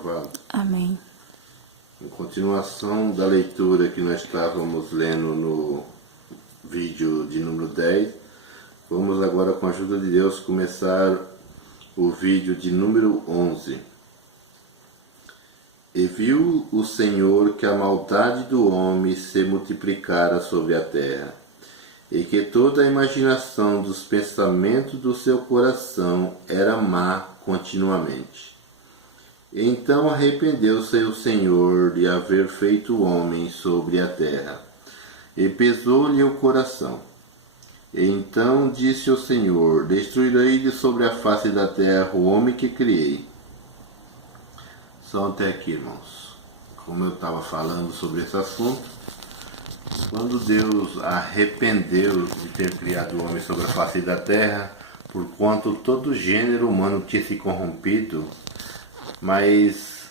louvado. Amém. Em continuação da leitura que nós estávamos lendo no vídeo de número 10, vamos agora, com a ajuda de Deus, começar o vídeo de número 11. E viu o Senhor que a maldade do homem se multiplicara sobre a terra, e que toda a imaginação dos pensamentos do seu coração era má continuamente. Então arrependeu-se o Senhor de haver feito o homem sobre a terra, e pesou-lhe o coração. E então disse o Senhor: destruirei de sobre a face da terra o homem que criei. Só até aqui, irmãos. Como eu estava falando sobre esse assunto, quando Deus arrependeu de ter criado o homem sobre a face da terra, porquanto todo o gênero humano tinha se corrompido, mas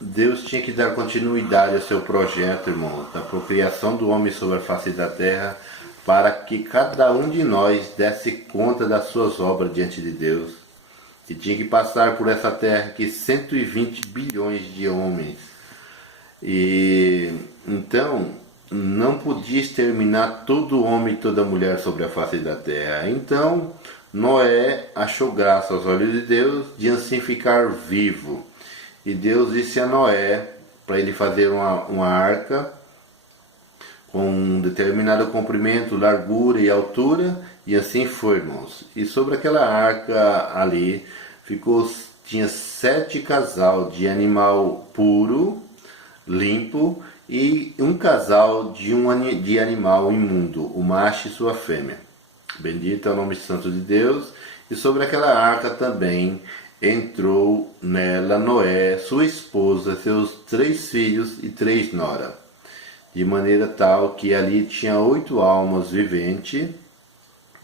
Deus tinha que dar continuidade ao seu projeto, irmão, da procriação do homem sobre a face da terra, para que cada um de nós desse conta das suas obras diante de Deus. E tinha que passar por essa terra que 120 bilhões de homens. E então não podia exterminar todo homem e toda mulher sobre a face da terra. Então Noé achou graça aos olhos de Deus de assim ficar vivo. E Deus disse a Noé para ele fazer uma arca com um determinado comprimento, largura e altura, e assim foi, irmãos. E sobre aquela arca ali tinha 7 casal de animal puro, limpo, e um casal de animal imundo, o macho e sua fêmea. Bendito é o nome santo de Deus. E sobre aquela arca também entrou nela Noé, sua esposa, seus 3 filhos e 3 noras, de maneira tal que ali tinha 8 almas viventes,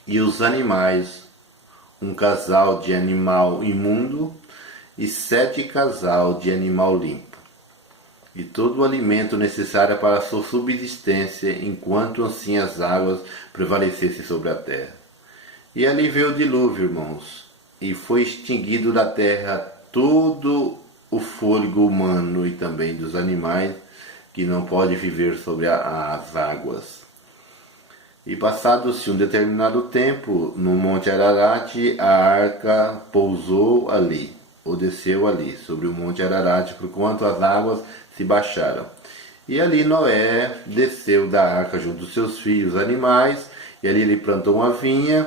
e os animais, um casal de animal imundo e 7 casal de animal limpo, e todo o alimento necessário para a sua subsistência, enquanto assim as águas prevalecessem sobre a terra. E ali veio o dilúvio, irmãos, e foi extinguido da terra todo o fôlego humano e também dos animais que não pode viver sobre as águas. E passado-se um determinado tempo, no Monte Ararat, a arca pousou ali, ou desceu ali, sobre o Monte Ararat, porquanto as águas se baixaram. E ali Noé desceu da arca junto dos seus filhos animais, e ali ele plantou uma vinha,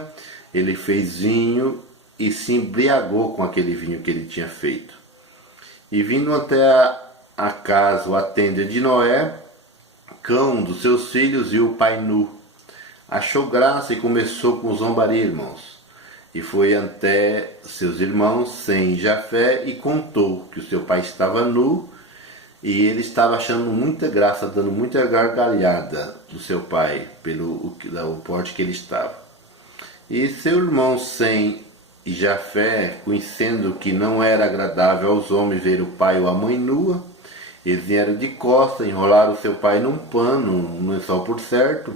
ele fez vinho e se embriagou com aquele vinho que ele tinha feito. E vindo até a casa, ou a tenda de Noé, Cão dos seus filhos viu o pai nu. Achou graça e começou com zombaria, irmãos. E foi até seus irmãos, Sem e Jafé, e contou que o seu pai estava nu, e ele estava achando muita graça, dando muita gargalhada do seu pai, pelo o porte que ele estava. E seu irmão Sem e Jafé, conhecendo que não era agradável aos homens ver o pai ou a mãe nua, eles vieram de costas, enrolaram o seu pai num pano, num lençol por certo,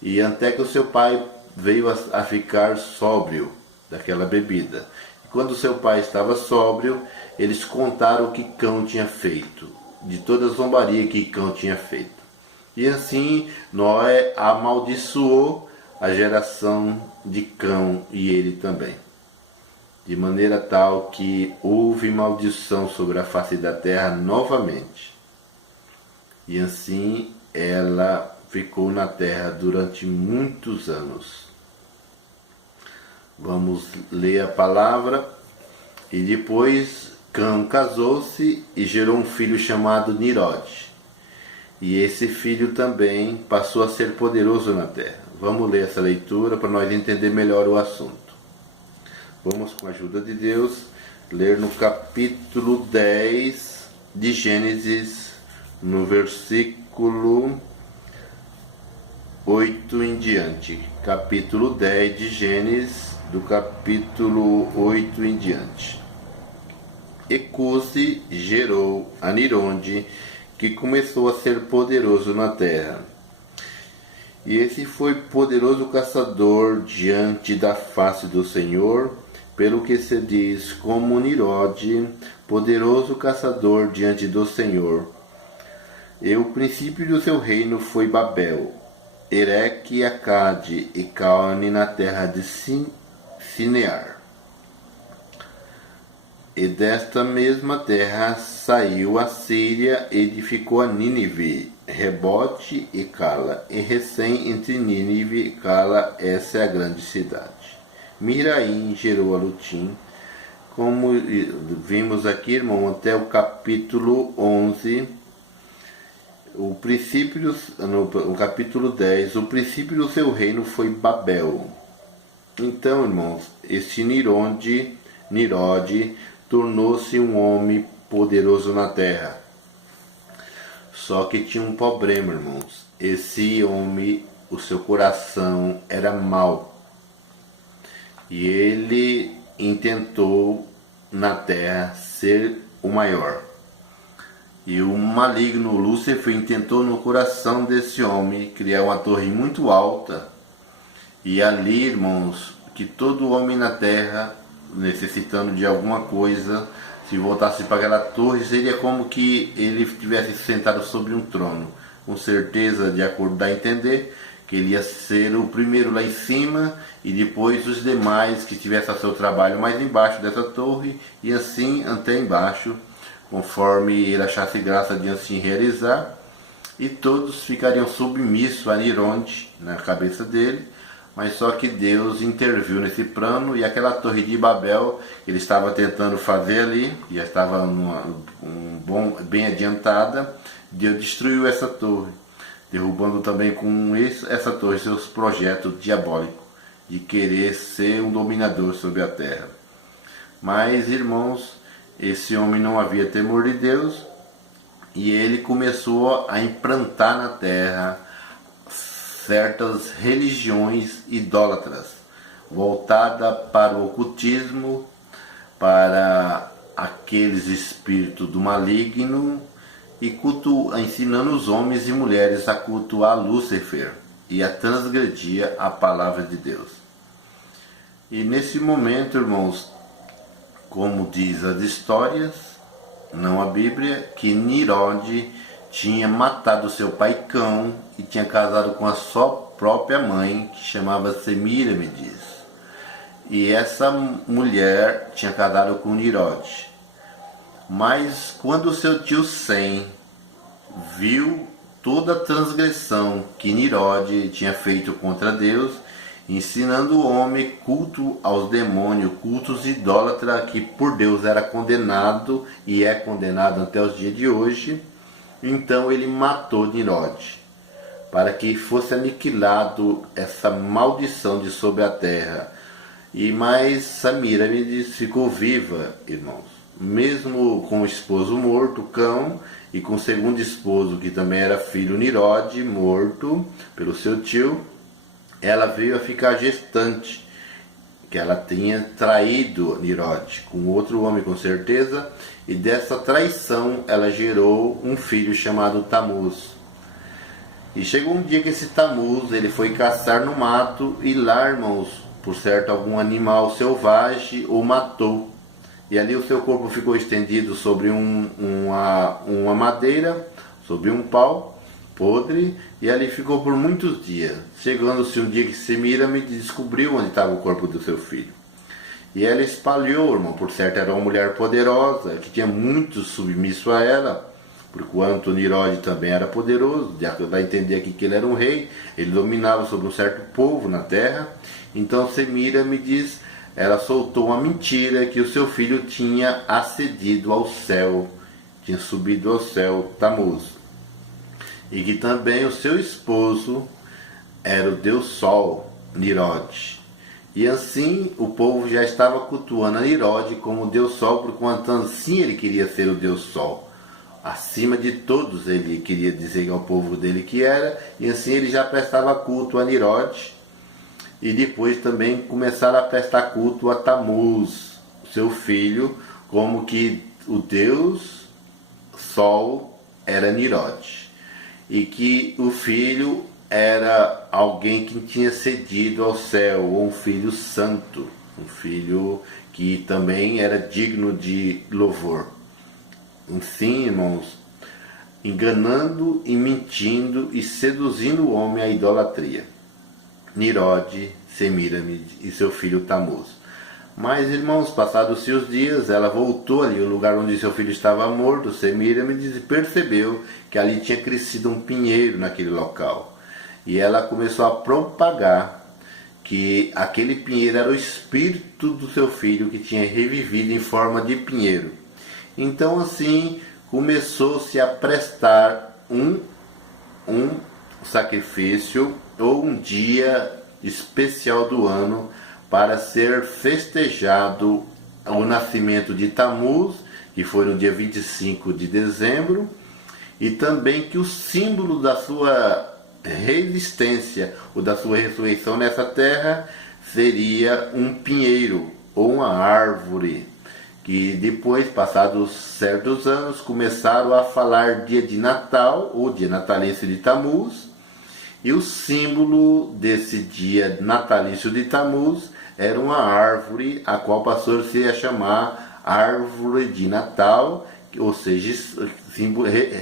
e até que o seu pai veio a ficar sóbrio daquela bebida. E quando o seu pai estava sóbrio, eles contaram o que Cão tinha feito, de toda a zombaria que Cão tinha feito. E assim Noé amaldiçoou a geração de Cão e ele também, de maneira tal que houve maldição sobre a face da terra novamente. E assim ela ficou na terra durante muitos anos. Vamos ler a palavra. E depois Cão casou-se e gerou um filho chamado Nirode. E esse filho também passou a ser poderoso na terra. Vamos ler essa leitura para nós entender melhor o assunto. Vamos, com a ajuda de Deus, ler no capítulo 10 de Gênesis, no versículo 8 em diante. Capítulo 10 de Gênesis, do capítulo 8 em diante. E Cusi gerou a Nironde, que começou a ser poderoso na terra. E esse foi poderoso caçador diante da face do Senhor, pelo que se diz como Nirode, poderoso caçador diante do Senhor. E o princípio do seu reino foi Babel, Ereque, Acade e Calne na terra de Sinear. E desta mesma terra saiu a Síria e edificou a Nínive, Rebote e Cala, e recém entre Nínive e Cala, essa é a grande cidade. Miraim gerou a Lutim, como vimos aqui, irmão, até o capítulo 11, no capítulo 10, o princípio do seu reino foi Babel. Então, irmãos, este Nirode tornou-se um homem poderoso na terra. Só que tinha um problema, irmãos. Esse homem, o seu coração era mau. E ele intentou na terra ser o maior. E o maligno Lúcifer intentou no coração desse homem criar uma torre muito alta. E ali, irmãos, que todo homem na terra, necessitando de alguma coisa, se voltasse para aquela torre, seria como que ele estivesse sentado sobre um trono. Com certeza, de acordo a entender, que ele ia ser o primeiro lá em cima e depois os demais que tivessem seu trabalho mais embaixo dessa torre e assim até embaixo, conforme ele achasse graça de assim realizar, e todos ficariam submissos a Nirode na cabeça dele. Mas só que Deus interviu nesse plano e aquela torre de Babel que ele estava tentando fazer ali, que já estava bem adiantada, Deus destruiu essa torre, derrubando também com essa torre seus projetos diabólicos de querer ser um dominador sobre a terra. Mas, irmãos, esse homem não havia temor de Deus e ele começou a implantar na terra certas religiões idólatras, voltada para o ocultismo, para aqueles espíritos do maligno e ensinando os homens e mulheres a cultuar Lúcifer e a transgredir a palavra de Deus. E nesse momento, irmãos, como diz as histórias, não a Bíblia, que Nirode tinha matado seu pai Cão e tinha casado com a sua própria mãe, que chamava-se Semíramides. E essa mulher tinha casado com Nirode. Mas quando seu tio Sem viu toda a transgressão que Nirode tinha feito contra Deus, ensinando o homem culto aos demônios, cultos idólatras que por Deus era condenado e é condenado até os dias de hoje, então ele matou Nirode, para que fosse aniquilado essa maldição de sobre a terra. E mais Semíramides ficou viva, irmãos, mesmo com o esposo morto, Cão, e com o segundo esposo, que também era filho Nirode, morto pelo seu tio, ela veio a ficar gestante, que ela tinha traído Nirode com outro homem com certeza, e dessa traição ela gerou um filho chamado Tamuz. E chegou um dia que esse Tamuz ele foi caçar no mato e lá, irmãos, por certo algum animal selvagem o matou. E ali o seu corpo ficou estendido sobre uma madeira, sobre um pau podre, e ali ficou por muitos dias. Chegando-se um dia que Semíramides descobriu onde estava o corpo do seu filho. E ela espalhou, irmão, por certo era uma mulher poderosa, que tinha muitos submissos a ela, porquanto Nirode também era poderoso, dá a entender aqui que ele era um rei, ele dominava sobre um certo povo na terra. Então Semíramides, ela soltou uma mentira que o seu filho tinha ascendido ao céu, tinha subido ao céu, Tamuz, e que também o seu esposo era o deus Sol, Nirode. E assim o povo já estava cultuando a Nirode como deus Sol, porquanto assim ele queria ser o deus Sol. Acima de todos ele queria dizer ao povo dele que era, e assim ele já prestava culto a Nirode. E depois também começaram a prestar culto a Tamuz, seu filho, como que o deus Sol era Nirode. E que o filho era alguém que tinha cedido ao céu, ou um filho santo, um filho que também era digno de louvor. Sim, irmãos, enganando e mentindo e seduzindo o homem à idolatria. Nirode, Semíramide e seu filho Tamuz. Mas, irmãos, passados-se os dias, ela voltou ali ao lugar onde seu filho estava morto, Semíramide, e percebeu que ali tinha crescido um pinheiro naquele local. E ela começou a propagar que aquele pinheiro era o espírito do seu filho que tinha revivido em forma de pinheiro. Então, assim, começou-se a prestar um sacrifício ou um dia especial do ano para ser festejado o nascimento de Tamuz, que foi no dia 25 de dezembro, e também que o símbolo da sua resistência ou da sua ressurreição nessa terra seria um pinheiro ou uma árvore, que depois, passados certos anos, começaram a falar dia de Natal ou dia natalício de Tamuz, e o símbolo desse dia natalício de Tamuz era uma árvore, a qual passou-se a chamar árvore de Natal, ou seja,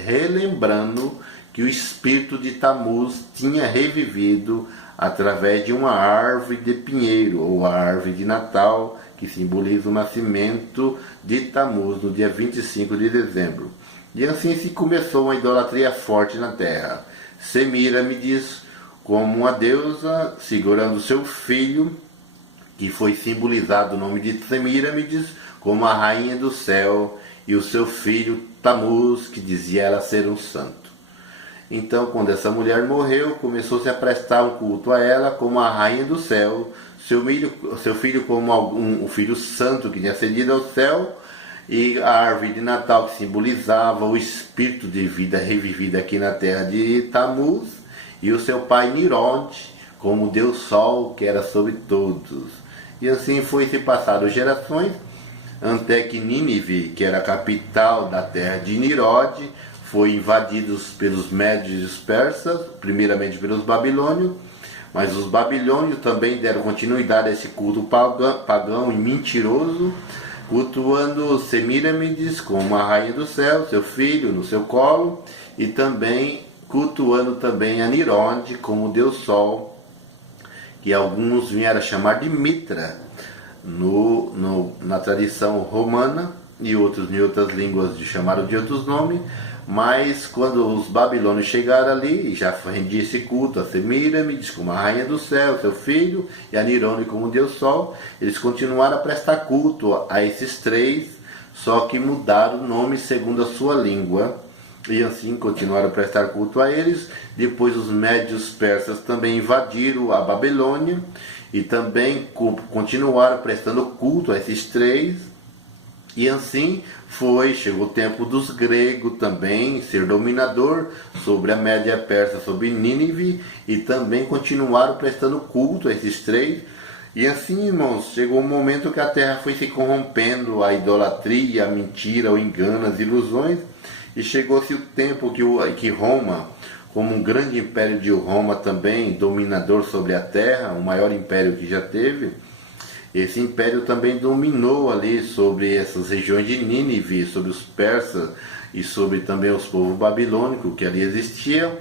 relembrando que o espírito de Tamuz tinha revivido através de uma árvore de pinheiro, ou a árvore de Natal, que simboliza o nascimento de Tamuz no dia 25 de dezembro. E assim se começou uma idolatria forte na terra. Semíramide, como uma deusa, segurando seu filho, que foi simbolizado o nome de Semíramide como a rainha do céu, e o seu filho Tamuz, que dizia ela ser um santo. Então, quando essa mulher morreu, começou-se a prestar um culto a ela como a rainha do céu, seu filho como um filho santo que tinha ascendido ao céu, e a árvore de Natal que simbolizava o espírito de vida revivida aqui na terra de Tamuz, e o seu pai Nirode como Deus Sol, que era sobre todos. E assim foi se passado gerações, até que Nínive, que era a capital da terra de Nirode, foi invadida pelos médios e os persas, primeiramente pelos babilônios, mas os babilônios também deram continuidade a esse culto pagão e mentiroso, cultuando Semíramide como a rainha do céu, seu filho no seu colo, e também cultuando também a Nirode como Deus Sol, que alguns vieram a chamar de Mitra na tradição romana, e outros em outras línguas chamaram de outros nomes. Mas quando os babilônios chegaram ali, já rendia esse culto a Semíramide como a rainha do céu, seu filho, e a Nirode como Deus Sol, eles continuaram a prestar culto a esses três, só que mudaram o nome segundo a sua língua, e assim continuaram a prestar culto a eles. Depois os médios persas também invadiram a Babilônia e também continuaram prestando culto a esses três. E assim chegou o tempo dos gregos também ser dominador sobre a Média Persa, sobre Nínive, e também continuaram prestando culto a esses três. E assim, irmãos, chegou um momento que a terra foi se corrompendo, a idolatria, a mentira, o engano, as ilusões, e chegou-se o tempo que Roma, como um grande império de Roma também, dominador sobre a terra, o maior império que já teve, esse império também dominou ali sobre essas regiões de Nínive, sobre os persas e sobre também os povos babilônicos que ali existiam,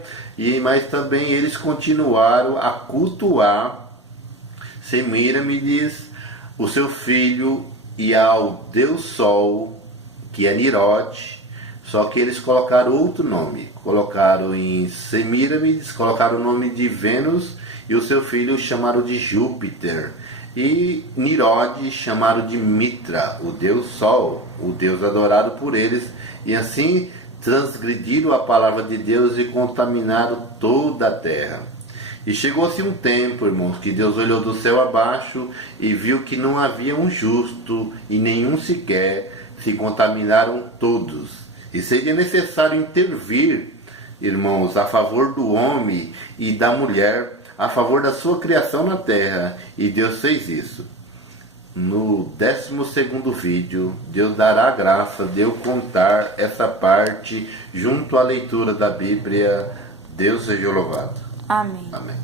mas também eles continuaram a cultuar Semíramide, o seu filho, e ao Deus Sol, que é Nirode, só que eles colocaram outro nome, colocaram em Semíramide, colocaram o nome de Vênus, e o seu filho chamaram de Júpiter. E Nirode chamaram de Mitra, o Deus Sol, o Deus adorado por eles, e assim transgrediram a palavra de Deus e contaminaram toda a terra. E chegou-se um tempo, irmãos, que Deus olhou do céu abaixo e viu que não havia um justo e nenhum sequer, se contaminaram todos. E seria necessário intervir, irmãos, a favor do homem e da mulher, a favor da sua criação na terra, e Deus fez isso. No 12º vídeo, Deus dará a graça de eu contar essa parte junto à leitura da Bíblia. Deus seja louvado. Amém. Amém.